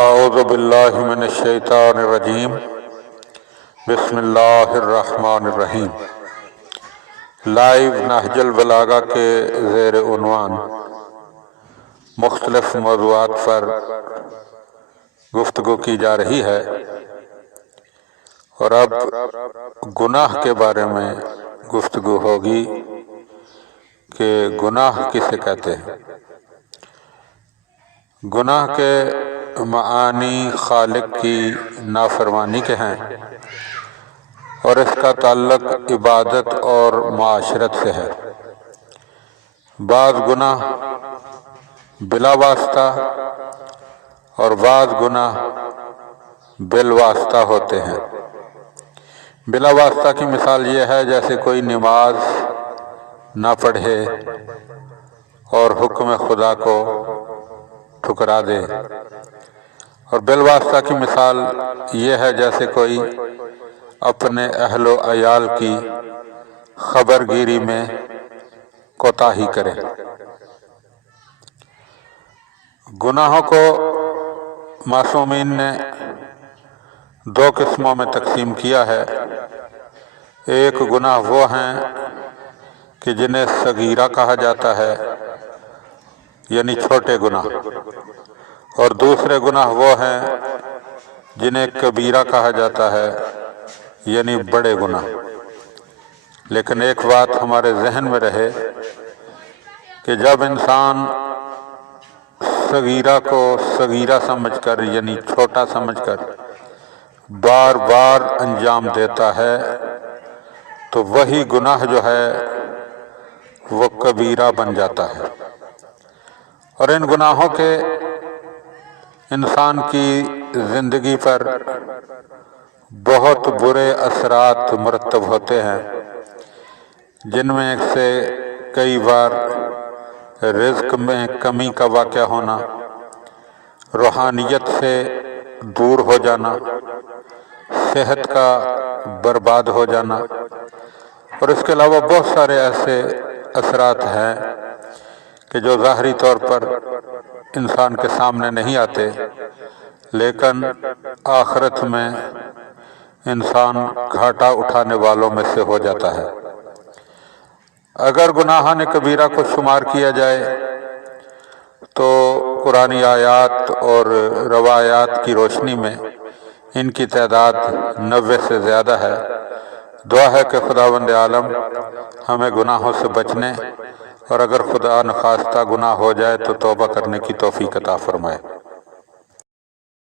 اعوذ باللہ من الشیطان الرجیم بسم اللہ الرحمن الرحیم۔ لائیو نہج البلاغہ کے زیر عنوان مختلف موضوعات پر گفتگو کی جا رہی ہے، اور اب گناہ کے بارے میں گفتگو ہوگی کہ گناہ کسے کہتے ہیں۔ گناہ کے معانی خالق کی نافرمانی کے ہیں، اور اس کا تعلق عبادت اور معاشرت سے ہے۔ بعض گناہ بلا واسطہ اور بعض گناہ بالواسطہ ہوتے ہیں۔ بلا واسطہ کی مثال یہ ہے جیسے کوئی نماز نہ پڑھے اور حکم خدا کو ٹھکرا دے، اور بالواسطہ کی مثال یہ ہے جیسے کوئی اپنے اہل و عیال کی خبر گیری میں کوتاہی کرے۔ گناہوں کو معصومین نے دو قسموں میں تقسیم کیا ہے۔ ایک گناہ وہ ہیں کہ جنہیں صغیرہ کہا جاتا ہے، یعنی چھوٹے گناہ، اور دوسرے گناہ وہ ہیں جنہیں کبیرہ کہا جاتا ہے، یعنی بڑے گناہ۔ لیکن ایک بات ہمارے ذہن میں رہے کہ جب انسان صغیرہ کو صغیرہ سمجھ کر، یعنی چھوٹا سمجھ کر بار بار انجام دیتا ہے، تو وہی گناہ جو ہے وہ کبیرہ بن جاتا ہے، اور ان گناہوں کے انسان کی زندگی پر بہت برے اثرات مرتب ہوتے ہیں، جن میں سے کئی بار رزق میں کمی کا واقع ہونا، روحانیت سے دور ہو جانا، صحت کا برباد ہو جانا، اور اس کے علاوہ بہت سارے ایسے اثرات ہیں کہ جو ظاہری طور پر انسان کے سامنے نہیں آتے، لیکن آخرت میں انسان گھاٹا اٹھانے والوں میں سے ہو جاتا ہے۔ اگر گناہان کبیرہ کو شمار کیا جائے تو قرآنی آیات اور روایات کی روشنی میں ان کی تعداد 90 سے زیادہ ہے۔ دعا ہے کہ خداوند عالم ہمیں گناہوں سے بچنے، اور اگر خدا نخواستہ گناہ ہو جائے تو توبہ کرنے کی توفیق عطا فرمائے۔